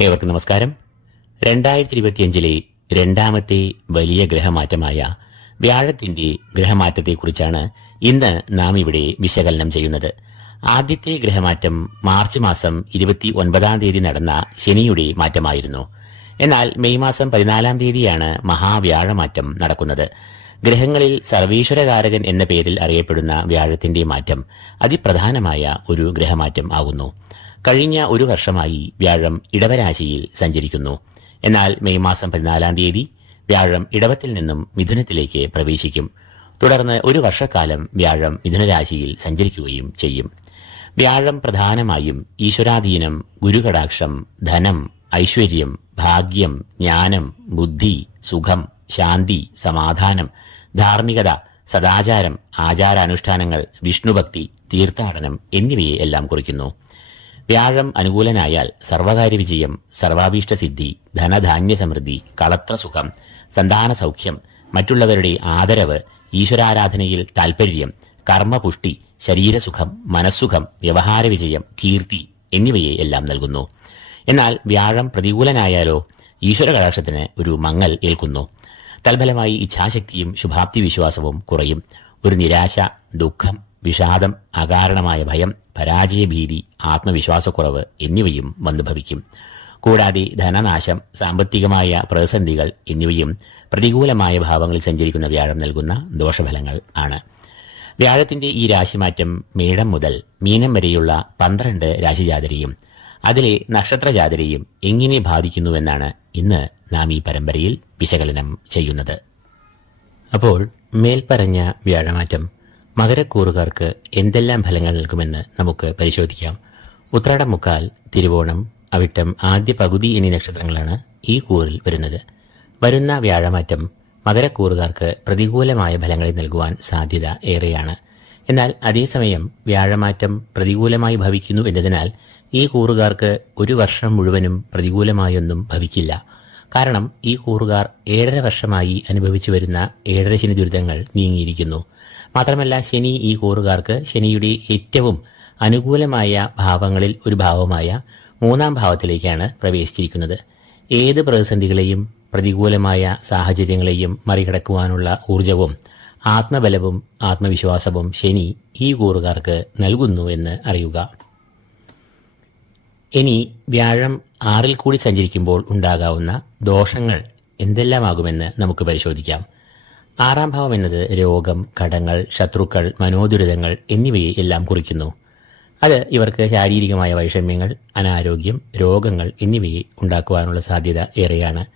ഏവർക്കും നമസ്കാരം. രണ്ടായിരത്തി ഇരുപത്തിയഞ്ചിലെ രണ്ടാമത്തെ വലിയ ഗ്രഹമാറ്റമായ വ്യാഴത്തിന്റെ ഗ്രഹമാറ്റത്തെക്കുറിച്ചാണ് ഇന്ന് നാം ഇവിടെ വിശകലനം ചെയ്യുന്നത്. ആദ്യത്തെ ഗ്രഹമാറ്റം മാർച്ച് മാസം ഇരുപത്തി ഒൻപതാം തീയതി നടന്ന ശനിയുടെ മാറ്റമായിരുന്നു. എന്നാൽ മെയ് മാസം പതിനാലാം തീയതിയാണ് മഹാവ്യാഴമാറ്റം നടക്കുന്നത്. ഗ്രഹങ്ങളിൽ സർവീശ്വരകാരകൻ എന്ന പേരിൽ അറിയപ്പെടുന്ന വ്യാഴത്തിന്റെ മാറ്റം അതിപ്രധാനമായ ഒരു ഗ്രഹമാറ്റം ആകുന്നു. കഴിഞ്ഞ ഒരു വർഷമായി വ്യാഴം ഇടവരാശിയിൽ സഞ്ചരിക്കുന്നു. എന്നാൽ മെയ് മാസം പതിനാലാം തീയതി വ്യാഴം ഇടവത്തിൽ നിന്നും മിഥുനത്തിലേക്ക് പ്രവേശിക്കും. തുടർന്ന് ഒരു വർഷക്കാലം വ്യാഴം മിഥുനരാശിയിൽ സഞ്ചരിക്കുകയും ചെയ്യും. വ്യാഴം പ്രധാനമായും ഈശ്വരാധീനം ഗുരുകടാക്ഷം ധനം ഐശ്വര്യം ഭാഗ്യം ജ്ഞാനം ബുദ്ധി സുഖം ശാന്തി സമാധാനം ധാർമ്മികത സദാചാരം ആചാരാനുഷ്ഠാനങ്ങൾ വിഷ്ണുഭക്തി തീർത്ഥാടനം എന്നിവയെ എല്ലാം കുറിക്കുന്നു. വ്യാഴം അനുകൂലനായാൽ സർവകാര്യ വിജയം സർവാഭീഷ്ട സിദ്ധി ധനധാന്യ സമൃദ്ധി കളത്ര സുഖം സന്താന സൗഖ്യം മറ്റുള്ളവരുടെ ആദരവ് ഈശ്വരാരാധനയിൽ താൽപര്യം കർമ്മപുഷ്ടി ശരീരസുഖം മനസ്സുഖം വ്യവഹാര വിജയം കീർത്തി എന്നിവയെ എല്ലാം നൽകുന്നു. എന്നാൽ വ്യാഴം പ്രതികൂലനായാലോ ഈശ്വര കടാക്ഷത്തിന് ഒരു മങ്ങൽ ഏൽക്കുന്നു. തൽഫലമായി ഇച്ഛാശക്തിയും ശുഭാപ്തി വിശ്വാസവും കുറയും. ഒരു നിരാശ ദുഃഖം വിഷാദം അകാരണമായ ഭയം പരാജയഭീതി ആത്മവിശ്വാസക്കുറവ് എന്നിവയും വന്നു ഭവിക്കും കൂടാതെ ധനനാശം സാമ്പത്തികമായ പ്രതിസന്ധികൾ എന്നിവയും പ്രതികൂലമായ ഭാവങ്ങളിൽ സഞ്ചരിക്കുന്ന വ്യാഴം നൽകുന്ന ദോഷഫലങ്ങൾ ആണ്. വ്യാഴത്തിന്റെ ഈ രാശിമാറ്റം മേടം മുതൽ മീനം വരെയുള്ള പന്ത്രണ്ട് രാശിജാതരെയും അതിലെ നക്ഷത്രജാതരെയും എങ്ങനെ ബാധിക്കുന്നുവെന്നാണ് ഇന്ന് നാം ഈ പരമ്പരയിൽ വിശകലനം ചെയ്യുന്നത്. അപ്പോൾ മേൽപ്പറഞ്ഞ വ്യാഴമാറ്റം മകരക്കൂറുകാർക്ക് എന്തെല്ലാം ഫലങ്ങൾ നൽകുമെന്ന് നമുക്ക് പരിശോധിക്കാം. ഉത്രാടം മുക്കാൽ തിരുവോണം അവിട്ടം ആദ്യ പകുതി എന്നീ നക്ഷത്രങ്ങളാണ് ഈ കൂറിൽ വരുന്നത്. വരുന്ന വ്യാഴമാറ്റം മകരക്കൂറുകാർക്ക് പ്രതികൂലമായ ഫലങ്ങളെ നൽകുവാൻ സാധ്യത ഏറെയാണ്. എന്നാൽ അതേസമയം വ്യാഴമാറ്റം പ്രതികൂലമായി ഭവിക്കുന്നു എന്നതിനാൽ ഈ കൂറുകാർക്ക് ഒരു വർഷം മുഴുവനും പ്രതികൂലമായൊന്നും ഭവിക്കില്ല. കാരണം ഈ കൂറുകാർ ഏഴര വർഷമായി അനുഭവിച്ചു വരുന്ന ഏഴര ശനി ദുരിതങ്ങൾ നീങ്ങിയിരിക്കുന്നു. മാത്രമല്ല ശനി ഈ കൂറുകാർക്ക് ശനിയുടെ ഏറ്റവും അനുകൂലമായ ഭാവങ്ങളിൽ ഒരു ഭാവമായ മൂന്നാം ഭാവത്തിലേക്കാണ് പ്രവേശിച്ചിരിക്കുന്നത്. ഏത് പ്രതിസന്ധികളെയും പ്രതികൂലമായ സാഹചര്യങ്ങളെയും മറികടക്കുവാനുള്ള ഊർജവും ആത്മബലവും ആത്മവിശ്വാസവും ശനി ഈ കൂറുകാർക്ക് നൽകുന്നു എന്ന് അറിയുക. ഇനി വ്യാഴം ആറിൽ കൂടി സഞ്ചരിക്കുമ്പോൾ ഉണ്ടാകാവുന്ന ദോഷങ്ങൾ എന്തെല്ലാമാകുമെന്ന് നമുക്ക് പരിശോധിക്കാം. ആറാം ഭാവം എന്നത് രോഗം കടങ്ങൾ ശത്രുക്കൾ മനോദുരിതങ്ങൾ എന്നിവയെ എല്ലാം കുറിക്കുന്നു. അത് ഇവർക്ക് ശാരീരികമായ വൈഷമ്യങ്ങൾ അനാരോഗ്യം രോഗങ്ങൾ എന്നിവയെ ഉണ്ടാക്കുവാനുള്ള സാധ്യത ഏറെയാണ്.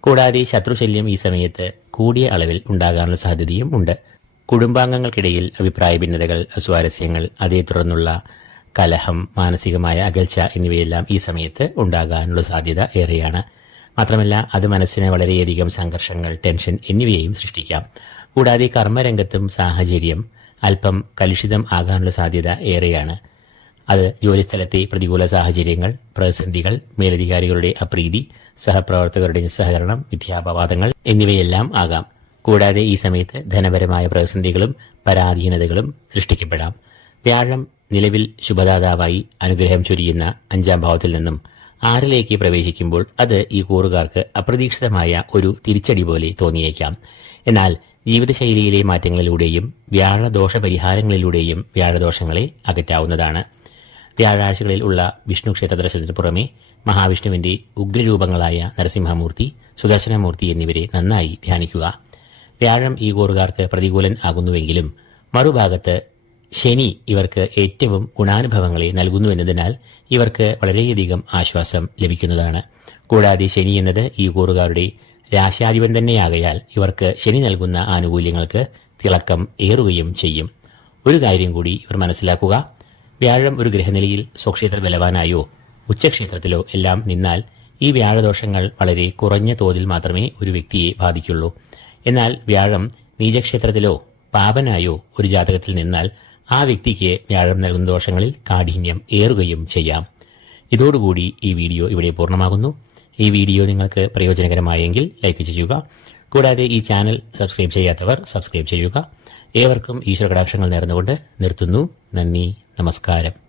കൂടാതെ ശത്രുശല്യം ഈ സമയത്ത് കൂടിയ അളവിൽ ഉണ്ടാകാനുള്ള സാധ്യതയും ഉണ്ട്. കുടുംബാംഗങ്ങൾക്കിടയിൽ അഭിപ്രായ ഭിന്നതകൾ അസ്വാരസ്യങ്ങൾ അതേ തുടർന്നുള്ള കലഹം മാനസികമായ അകൽച്ച എന്നിവയെല്ലാം ഈ സമയത്ത് ഉണ്ടാകാനുള്ള സാധ്യത ഏറെയാണ്. മാത്രമല്ല അത് മനസ്സിന് വളരെയധികം സംഘർഷങ്ങൾ ടെൻഷൻ എന്നിവയെയും സൃഷ്ടിക്കാം. കൂടാതെ കർമ്മരംഗത്തും സാഹചര്യം അല്പം കലുഷിതം ആകാനുള്ള സാധ്യത ഏറെയാണ്. അത് ജോലിസ്ഥലത്തെ പ്രതികൂല സാഹചര്യങ്ങൾ പ്രതിസന്ധികൾ മേലധികാരികളുടെ അപ്രീതി സഹപ്രവർത്തകരുടെ നിസ്സഹകരണം വിദ്യാപവാദങ്ങൾ എന്നിവയെല്ലാം ആകാം. കൂടാതെ ഈ സമയത്ത് ധനപരമായ പ്രതിസന്ധികളും പരാധീനതകളും സൃഷ്ടിക്കപ്പെടാം. വ്യാഴം നിലവിൽ ശുഭദാതാവായി അനുഗ്രഹം ചൊരിയുന്ന അഞ്ചാം ഭാവത്തിൽ നിന്നും ആറിലേക്ക് പ്രവേശിക്കുമ്പോൾ അത് ഈ കൂറുകാർക്ക് അപ്രതീക്ഷിതമായ ഒരു തിരിച്ചടി പോലെ തോന്നിയേക്കാം. എന്നാൽ ജീവിതശൈലിയിലെ മാറ്റങ്ങളിലൂടെയും വ്യാഴദോഷ പരിഹാരങ്ങളിലൂടെയും വ്യാഴദോഷങ്ങളെ അകറ്റാവുന്നതാണ്. വ്യാഴാഴ്ചകളിൽ ഉള്ള വിഷ്ണു ക്ഷേത്ര ദർശനത്തിന് പുറമെ മഹാവിഷ്ണുവിന്റെ ഉഗ്രരൂപങ്ങളായ നരസിംഹമൂർത്തി സുദർശനമൂർത്തി എന്നിവരെ നന്നായി ധ്യാനിക്കുക. വ്യാഴം ഈ കൂറുകാർക്ക് പ്രതികൂലൻ ആകുന്നുവെങ്കിലും മറുഭാഗത്ത് ശനി ഇവർക്ക് ഏറ്റവും ഗുണാനുഭവങ്ങളെ നൽകുന്നു എന്നതിനാൽ ഇവർക്ക് വളരെയധികം ആശ്വാസം ലഭിക്കുന്നതാണ്. കൂടാതെ ശനി എന്നത് ഈ കൂറുകാരുടെ രാശാധിപൻ തന്നെയാകയാൽ ഇവർക്ക് ശനി നൽകുന്ന ആനുകൂല്യങ്ങൾക്ക് തിളക്കം ഏറുകയും ചെയ്യും. ഒരു കാര്യം കൂടി ഇവർ മനസ്സിലാക്കുക. വ്യാഴം ഒരു ഗ്രഹനിലയിൽ സ്വക്ഷേത്ര ബലവാനായോ ഉച്ചക്ഷേത്രത്തിലോ എല്ലാം നിന്നാൽ ഈ വ്യാഴദോഷങ്ങൾ വളരെ കുറഞ്ഞ തോതിൽ മാത്രമേ ഒരു വ്യക്തിയെ ബാധിക്കുള്ളൂ. എന്നാൽ വ്യാഴം നീചക്ഷേത്രത്തിലോ പാപനായോ ഒരു ജാതകത്തിൽ നിന്നാൽ ആ വ്യക്തിക്ക് വ്യാഴം നൽകുന്ന ദോഷങ്ങളിൽ കാഠിന്യം ഏറുകയും ചെയ്യാം. ഇതോടുകൂടി ഈ വീഡിയോ ഇവിടെ പൂർണമാകുന്നു. ഈ വീഡിയോ നിങ്ങൾക്ക് പ്രയോജനകരമായെങ്കിൽ ലൈക്ക് ചെയ്യുക. കൂടാതെ ഈ ചാനൽ സബ്സ്ക്രൈബ് ചെയ്യാത്തവർ സബ്സ്ക്രൈബ് ചെയ്യുക. ഏവർക്കും ഈശ്വര കടാക്ഷങ്ങൾ നേർന്നുകൊണ്ട് നിർത്തുന്നു. നന്ദി നമസ്കാരം.